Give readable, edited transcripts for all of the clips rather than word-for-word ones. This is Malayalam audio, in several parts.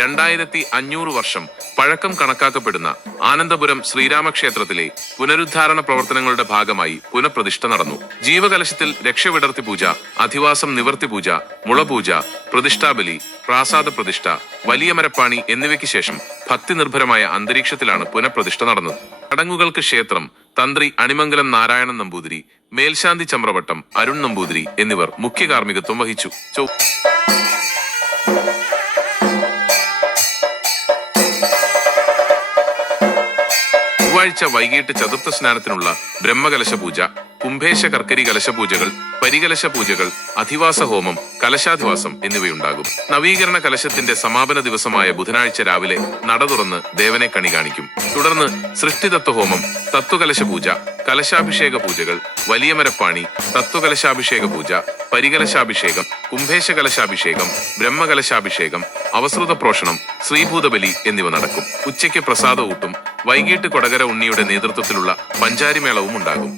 2500 വർഷം പഴക്കം കണക്കാക്കപ്പെടുന്ന ആനന്ദപുരം ശ്രീരാമക്ഷേത്രത്തിലെ പുനരുദ്ധാരണ പ്രവർത്തനങ്ങളുടെ ഭാഗമായി പുനഃപ്രതിഷ്ഠ നടന്നു. ജീവകലശത്തിൽ രക്ഷവിടർത്തി പൂജ, അധിവാസം നിവർത്തി പൂജ, മുളപൂജ, പ്രതിഷ്ഠാബലി, പ്രാസാദ പ്രതിഷ്ഠ, വലിയ മരപ്പാണി എന്നിവയ്ക്ക് ശേഷം ഭക്തി നിർഭരമായ അന്തരീക്ഷത്തിലാണ് പുനഃപ്രതിഷ്ഠ നടന്നത്. ചടങ്ങുകൾക്ക് ക്ഷേത്രം തന്ത്രി അണിമംഗലം നാരായണൻ നമ്പൂതിരി, മേൽശാന്തി ചമ്രവട്ടം അരുൺ നമ്പൂതിരി എന്നിവർ മുഖ്യ കാർമ്മികത്വം വഹിച്ചു. ചൊവ്വാഴ്ച വൈകിട്ട് ചതുർത്ഥ സ്നാനത്തിനുള്ള ബ്രഹ്മകലശ പൂജ, കുംഭേശ കർക്കരി കലശ പൂജകൾ, പരികലശ പൂജകൾ, അധിവാസ ഹോമം, കലശാധിവാസം എന്നിവയുണ്ടാകും. നവീകരണ കലശത്തിന്റെ സമാപന ദിവസമായ ബുധനാഴ്ച രാവിലെ നട തുറന്ന് ദേവനെ കണി കാണിക്കും. തുടർന്ന് സൃഷ്ടിതത്വ ഹോമം, തത്വകലശ പൂജ, കലശാഭിഷേക പൂജകൾ, വലിയ മരപ്പാണി, തത്വകലശാഭിഷേക പൂജ, പരികലശാഭിഷേകം, കുംഭേശ കലശാഭിഷേകം, ബ്രഹ്മകലശാഭിഷേകം, അവസൃത പ്രോഷണം, ശ്രീഭൂതബലി എന്നിവ നടക്കും. ഉച്ചയ്ക്ക് പ്രസാദ ഊട്ടും വൈകിട്ട് കൊടകര ഉണ്ണിയുടെ നേതൃത്വത്തിലുള്ള പഞ്ചാരിമേളവും ഉണ്ടാകും.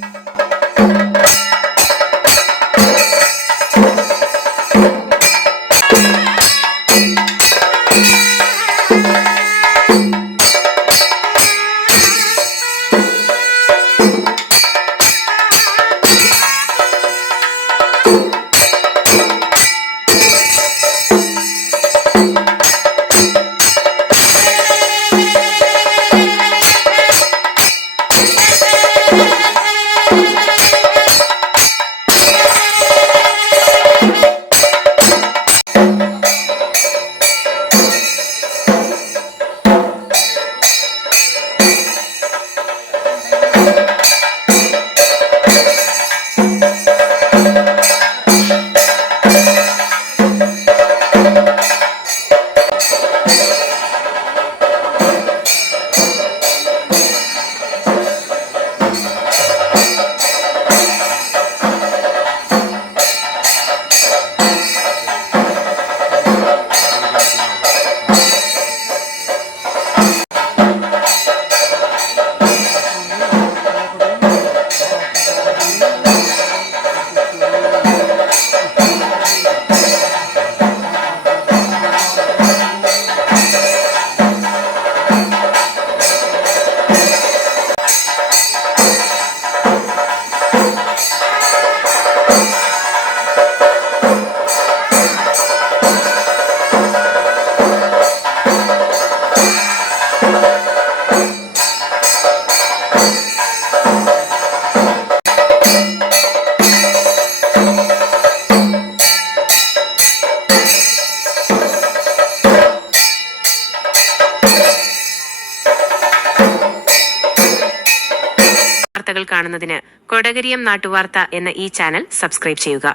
വാർത്തകൾ കാണുന്നതിന് കൊടകരിയം നാട്ടുവാർത്ത എന്ന ഈ ചാനൽ സബ്സ്ക്രൈബ് ചെയ്യുക.